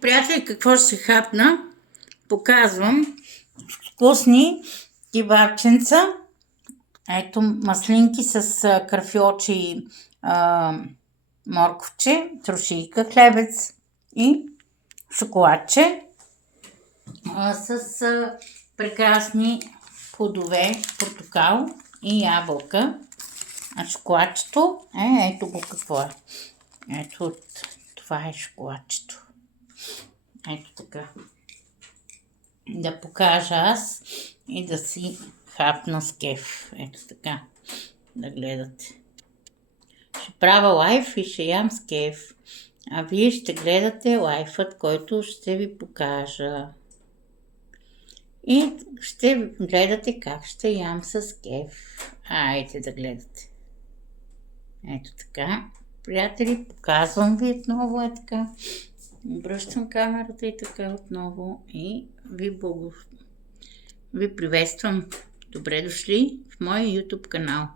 Приятели, какво ще се хапна? Показвам вкусни кебабченца. Ето маслинки с карфиочи и морковче, трошийка, хлебец и шоколадче с прекрасни плодове, портокал и ябълка. А шоколадчето, ето го какво е. Ето това е шоколадчето. Ето така. Да покажа аз и да си хапна с кеф. Ето така. Да гледате. Ще правя лайф и ще ям с кеф. А вие ще гледате лайфът, който ще ви покажа. И ще гледате как ще ям с кеф. Айде да гледате. Ето така. Приятели, показвам ви отново е така. Обръщам камерата и така отново и ви приветствам. Добре дошли в моя YouTube канал.